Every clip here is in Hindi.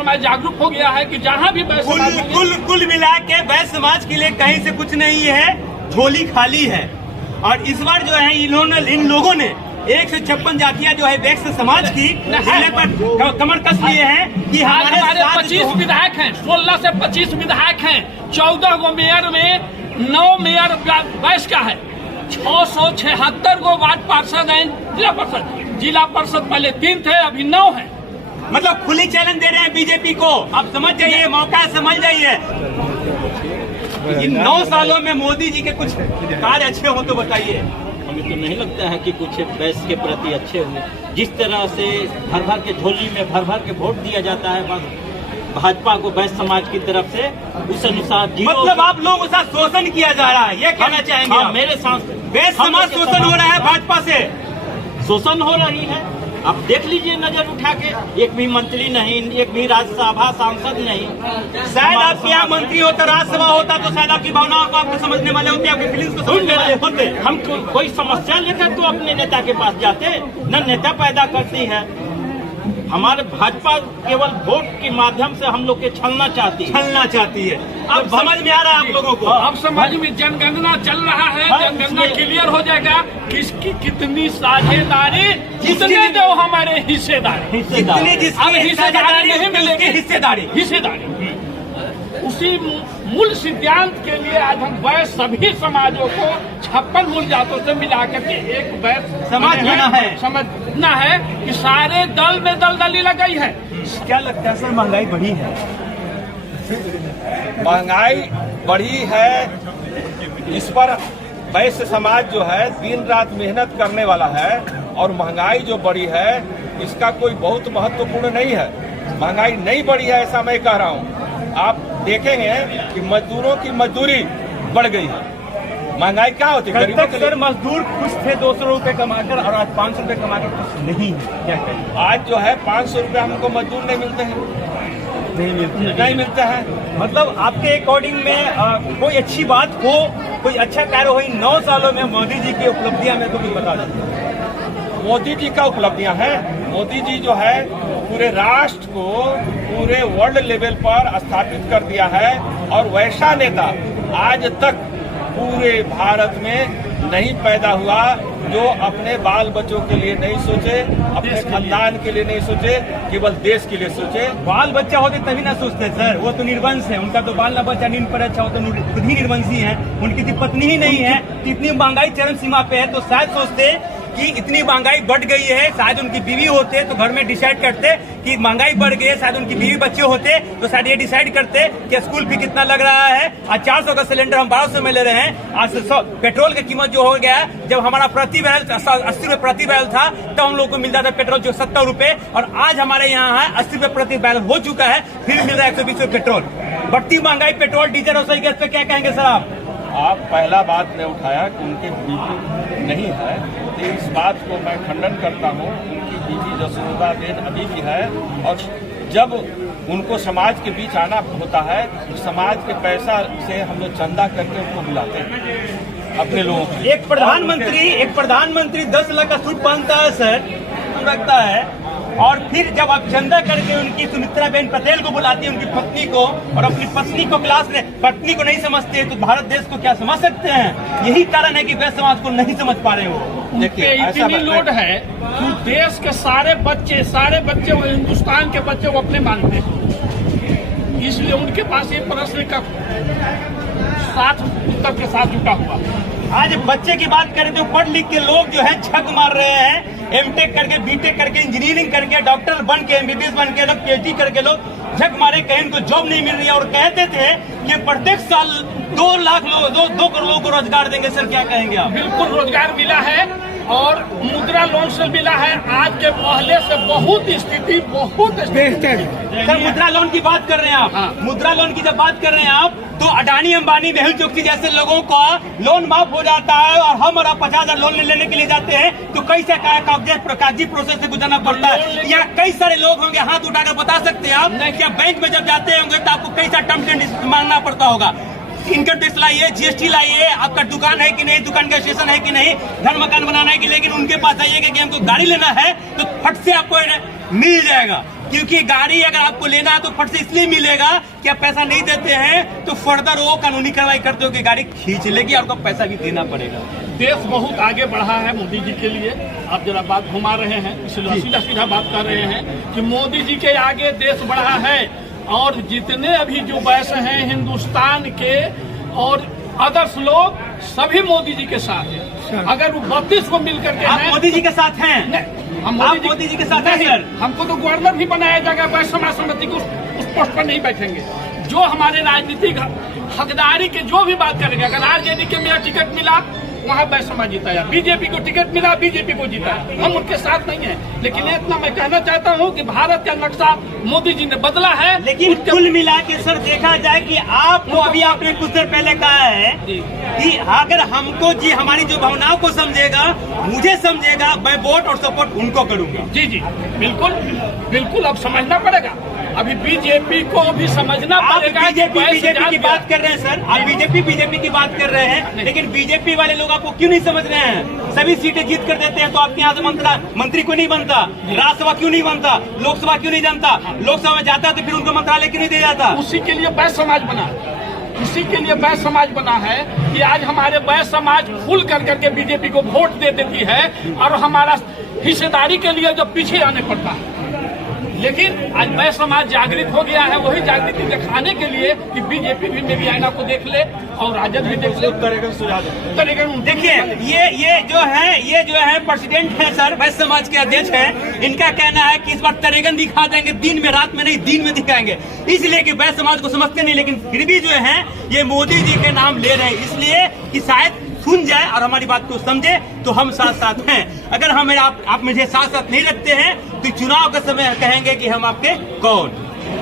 समाज जागरूक हो गया है कि जहाँ भी वैश्य समाज कुल मिला के वैश्य समाज के लिए कहीं से कुछ नहीं है, झोली खाली है। और इस बार जो है इन लोगों ने 156 जातियां जो है वैश्य समाज की जिले पर कमर कस लिए हैं कि हमारे 25 विधायक हैं, 16 से 25 विधायक हैं, 14 गो मेयर में 9 मेयर वैश्य का है, 676 गो वार्ड पार्षद हैं, जिला परिषद पहले 3 थे, अभी 9 है। मतलब खुली चैलेंज दे रहे हैं बीजेपी को, आप समझ जाइए, मौका समझ जाइए। इन 9 सालों में मोदी जी के कुछ कार्य अच्छे हो तो बताइए। हमें तो नहीं लगता है कि कुछ वैश्य के प्रति अच्छे हुए। जिस तरह से भर भर के झोली में भर भर के वोट दिया जाता है बस भाजपा को वैश्य समाज की तरफ से, उस अनुसार मतलब आप लोगों का शोषण किया जा रहा है, ये कहना चाहेंगे? मेरे साथ वैश्य समाज शोषण हो रहा है, भाजपा से शोषण हो रही है। आप देख लीजिए नजर उठा के, एक भी मंत्री नहीं, एक भी राज्यसभा सांसद नहीं। शायद आपके यहाँ मंत्री होता, राज्यसभा होता तो शायद आपकी भावनाओं को आपको समझने वाले होते, आपकी फीलिंग्स को समझने वाले होते। हम कोई समस्या लेकर तो अपने नेता के पास जाते, न नेता पैदा करती है। हमारे भाजपा केवल वोट के माध्यम से हम लोग के छलना चाहती है। अब समझ में आ रहा है आप लोगों को? अब समझ में जनगणना चल रहा है, जनगणना क्लियर हो जाएगा किसकी कितनी साझेदारी, कितने दो हमारे हिस्सेदारी नहीं मिलेगी, हिस्सेदारी उसी मूल सिद्धांत के लिए आज हम वैश्य सभी समाजों को 56 मूल जातों से मिला करके एक वैश्य समाज समझना है कि सारे दल में दलदली लगाई है। क्या लगता है सर, महंगाई बढ़ी है? महंगाई बढ़ी है, इस पर वैश्य समाज जो है दिन रात मेहनत करने वाला है, और महंगाई जो बढ़ी है इसका कोई बहुत महत्वपूर्ण नहीं है। महंगाई नहीं बढ़ी है ऐसा मैं कह रहा हूँ। आप देखेंगे कि मजदूरों की मजदूरी बढ़ गई है। महंगाई क्या होती है? सर मजदूर खुश थे 200 रुपए कमाकर, और आज 500 रुपए कमाकर खुश नहीं है। क्या करें? आज जो है 500 रुपए हमको मजदूर नहीं मिलते हैं, नहीं मिलता है। मतलब आपके अकॉर्डिंग में कोई अच्छी बात हो, कोई अच्छा कार्य हो इन 9 सालों में मोदी जी की उपलब्धियां में तो कुछ बता दें। मोदी जी का उपलब्धियां हैं। मोदी जी जो है पूरे राष्ट्र को पूरे वर्ल्ड लेवल पर स्थापित कर दिया है, और वैसा नेता आज तक पूरे भारत में नहीं पैदा हुआ जो अपने बाल बच्चों के लिए नहीं सोचे, अपने खानदान के लिए नहीं सोचे, केवल देश के लिए सोचे। बाल बच्चा होते तभी ना सोचते सर, वो तो निर्वंश है, उनका तो बाल ना बच्चा नींद पर अच्छा हो तो खुद ही निर्वंशी है, उनकी पत्नी ही नहीं है, इतनी महंगाई चरम सीमा पे है, तो शायद सोचते कि इतनी महंगाई बढ़ गई है, शायद उनकी बीवी होते तो घर में डिसाइड करते कि महंगाई बढ़ गई है, शायद उनकी बीवी बच्चे होते तो शायद ये डिसाइड करते कि स्कूल फी कितना लग रहा है। आज 400 का सिलेंडर हम 1200 में ले रहे हैं। आज पेट्रोल की कीमत जो हो गया है, जब हमारा प्रति बैरल 80 रुपए प्रति बैरल था तब हम लोग को मिलता था पेट्रोल जो 70 रुपए, और आज हमारे यहाँ है 80 रुपए प्रति बैरल हो चुका है, फिर मिल रहा है 120 रुपए पेट्रोल। बढ़ती महंगाई पेट्रोल डीजल और सही गैस पे क्या कहेंगे सर आप पहला बात ने उठाया कि उनके बीवी नहीं है, तो इस बात को मैं खंडन करता हूँ। उनकी बीवी जसोदा बेन अभी भी है, और जब उनको समाज के बीच आना होता है तो समाज के पैसा से हम लोग चंदा करके उनको बुलाते हैं अपने लोगों को। एक प्रधानमंत्री 10 लाख का सूट पहनता है सर, रखता है, और फिर जब आप चंदा करके उनकी सुमित्रा बेन पटेल को बुलाती है, उनकी पत्नी को, और अपनी पत्नी को पत्नी को नहीं समझते तो भारत देश को क्या समझ सकते हैं? यही कारण है कि वैश्य समाज को नहीं समझ पा रहे हो। देखिए इतनी लोड है कि देश के सारे बच्चे वो हिंदुस्तान के बच्चे वो अपने मानते हैं, इसलिए उनके पास ये प्रश्न का साथ उत्तर के साथ जुटा हुआ। आज बच्चे की बात करें तो पढ़ लिख के लोग जो है छक मार रहे हैं, एमटेक करके, बीटेक करके, इंजीनियरिंग करके, डॉक्टर बन के, एमबीबीएस बन के, लोग पीएचडी करके लोग झक मारे, कहीं उनको जॉब नहीं मिल रही है, और कहते थे कि प्रत्येक साल 2 लाख लोग 2 करोड़ लोगों को रोजगार देंगे। सर क्या कहेंगे आप? बिल्कुल रोजगार मिला है, और मुद्रा लोन से मिला है। आज के पहले से बहुत स्थिति बेहतर। सर मुद्रा लोन की बात कर रहे हैं आप? हाँ। मुद्रा लोन की जब बात कर रहे हैं आप, तो अडानी, अंबानी, मेहुल चोकसी जैसे लोगों का लोन माफ हो जाता है, और हम और आप 50,000 लोन लेने के लिए जाते हैं तो कई से कागजी प्रोसेस से गुजरना पड़ता है। या कई सारे लोग होंगे, हाथ उठाकर बता सकते हैं आप, क्या बैंक में जब जाते होंगे तो आपको कई सारे टर्म्स एंड मांगना पड़ता होगा? इनकम टैक्स लाइए, जीएसटी लाइए, आपका दुकान है कि नहीं, दुकान का स्टेशन है कि नहीं, घर मकान बनाना है कि, लेकिन उनके पास आइएगा कि हमको गाड़ी लेना है तो फट से आपको मिल जाएगा। क्योंकि गाड़ी अगर आपको लेना है तो फट से इसलिए मिलेगा कि आप पैसा नहीं देते हैं तो फर्दर वो कानूनी कार्रवाई करते हो कि गाड़ी खींच लेगी और आपको पैसा भी देना पड़ेगा। देश बहुत आगे बढ़ा है मोदी जी के लिए। आप जरा बात घुमा रहे हैं, इसलिए सीधा सीधा बात कर रहे हैं कि मोदी जी के आगे देश बढ़ा है और जितने अभी जो वैश्य हैं हिंदुस्तान के और अदर्स लोग सभी मोदी जी के साथ हैं। अगर वो 32 को मिलकर के आप मोदी जी के साथ हैं? हम मोदी जी के साथ हैं सर? हमको तो गवर्नर भी बनाया जाएगा, वैश्य समाज समिति को उस पोस्ट पर नहीं बैठेंगे। जो हमारे राजनीतिक हकदारी के जो भी बात करेंगे, अगर आरजेडी के मेरा टिकट मिला वहाँ वैश्य समाज जीता है, बीजेपी को टिकट मिला बीजेपी को जीता है, हम उनके साथ नहीं है। लेकिन इतना मैं कहना चाहता हूँ कि भारत का नक्शा मोदी जी ने बदला है। लेकिन कुल मिला के सर देखा जाए कि आपको अभी आपने कुछ देर पहले कहा है कि अगर हमको जी हमारी जो भावनाओं को समझेगा, मुझे समझेगा, मैं वोट और सपोर्ट उनको करूंगा। जी जी बिल्कुल बिल्कुल, अब समझना पड़ेगा। अभी बीजेपी को भी समझना पड़ेगा। बीजेपी की बात कर रहे हैं सर, आप बीजेपी की बात कर रहे हैं, लेकिन बीजेपी वाले लोग आपको क्यों नहीं समझ रहे हैं? सभी सीटें जीत कर देते हैं तो आपके यहाँ से मंत्री क्यों नहीं बनता? राज्यसभा क्यों नहीं बनता? लोकसभा क्यों नहीं जानता? लोकसभा में जाता तो फिर उनको मंत्रालय क्यों नहीं दिया जाता? उसी के लिए वैश्य समाज बना, उसी के लिए वैश्य समाज बना है कि आज हमारे वैश्य समाज खुल कर करके बीजेपी को वोट दे देती है और हमारा हिस्सेदारी के लिए जो पीछे आने पड़ता है। लेकिन आज वैश्य समाज जागृत हो गया है, वही जागृति दिखाने के लिए कि बीजेपी भी मेरी आईना को देख ले और राजद भी देख ले। करेगा। देखिए ये जो है प्रेसिडेंट है सर, वैश्य समाज के अध्यक्ष हैं, इनका कहना है कि इस बार तरेगन दिखा देंगे, दिन में, रात में नहीं, दिन में दिखाएंगे। इसलिए कि वैश्य समाज को समझते नहीं, लेकिन फिर भी जो है ये मोदी जी के नाम ले रहे हैं, इसलिए कि शायद सुन जाए और हमारी बात को समझे तो हम साथ साथ हैं। अगर हमें आप मुझे साथ साथ नहीं रखते हैं तो चुनाव के समय कहेंगे कि हम आपके कौन।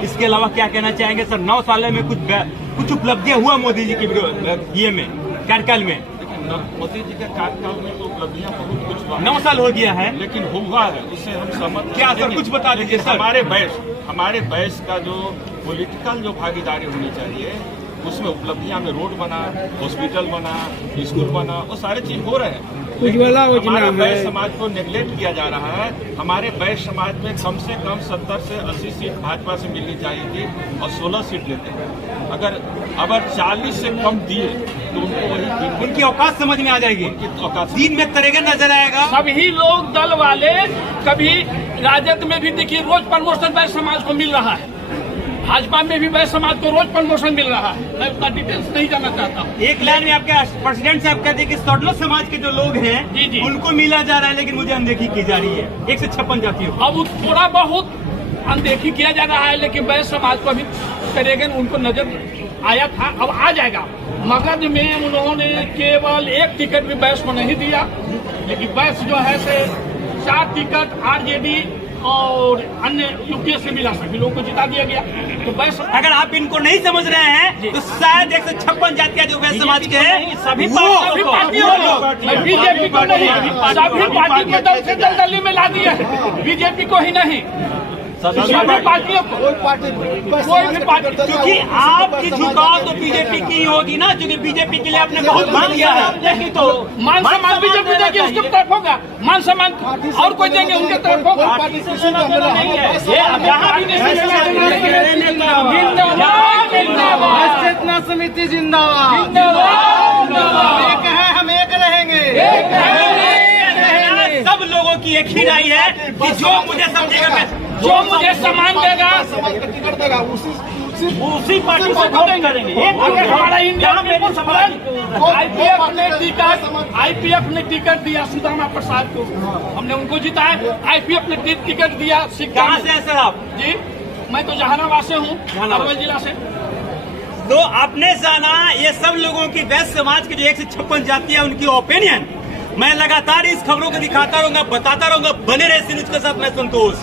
इसके अलावा क्या कहना चाहेंगे सर? 9 साल में कुछ उपलब्धियां हुआ मोदी जी की ये में कार्यकाल में? मोदी जी के कार्यकाल में तो उपलब्धियां बहुत कुछ हुआ, 9 साल हो गया है, लेकिन हुआ है उससे हम सहमत। क्या सर कुछ बता दीजिए सर? हमारे वैश्य का जो पॉलिटिकल जो भागीदारी होनी चाहिए उसमें उपलब्धियां में रोड बना, हॉस्पिटल बना, स्कूल बना, वो सारे चीज हो रहे हैं। उज्ज्वला योजना हमारे है। वैश्य समाज को नेग्लेक्ट किया जा रहा है। हमारे वैश्य समाज में कम से कम 70 से 80 सीट भाजपा से मिलनी चाहिए थी और 16 सीट लेते हैं। अगर 40 से कम दिए तो उनको वही उनकी औकात समझ में आ जाएगी। औकात दिन में तरेगा नजर आएगा। सभी लोग दल वाले कभी राजद में भी देखिए रोज प्रमोशन वैश्य समाज को मिल रहा है, भाजपा में भी वैश्य समाज को रोज प्रमोशन मिल रहा है। मैं उतना डिटेल्स नहीं जानना चाहता हूँ। एक लाइन में आपके प्रेसिडेंट साहब कहते हैं कि सडलो समाज के जो लोग हैं जी। उनको मिला जा रहा है, लेकिन मुझे अनदेखी की जा रही है 1 से 56 जातियों। अब थोड़ा बहुत अनदेखी किया जा रहा है, लेकिन वैश्य समाज को अभी करेगन उनको नजर आया था, अब आ जाएगा। मगध में उन्होंने केवल 1 टिकट भी वैश्य को नहीं दिया, लेकिन वैश्य जो है से 4 टिकट आरजेडी और अन्य यूपीए से मिला, सभी लोगों को जिता दिया गया। तो वैश्य अगर आप इनको नहीं समझ रहे हैं तो शायद 156 जातियां जो वैश्य समाज के हैं सभी पार्टियों को, बीजेपी को नहीं, सभी पार्टी को दल से दलदली में ला दिया है, बीजेपी को ही नहीं, सभी पार्टियों को, कोई भी पार्टी। क्योंकि आपकी झुकाव तो बीजेपी की ही होगी ना, क्योंकि बीजेपी के लिए आपने बहुत मान किया है। तो मान सम्मान बीजेपी देगी उसके तरफ होगा, मान सम्मान और कोई देंगे उनके तरफ होगा। चेतना समिति जिंदाबाद, एक है हम एक रहेंगे। सब लोगों की एक ही राय है कि जो मुझे समझेगा, जो मुझे सम्मान देगा टिकट देगा उसी पार्टी से वोट करेंगे। अगर हमारा इंडिया में आईपीएफ ने टिकट दिया सुदामा प्रसाद को, हमने उनको जिताया। आईपीएफ ने टिकट दिया। कहाँ से है सर आप? जी मैं तो जहानाबाद से हूँ, अरवल जिला से। तो आपने जाना ये सब लोगों की वैश्य समाज की जो 1 से 56 जातियां उनकी ओपिनियन, मैं लगातार इस खबरों को दिखाता रहूंगा, बताता रहूंगा। बने रहे न्यूज के साथ, मैं संतोष।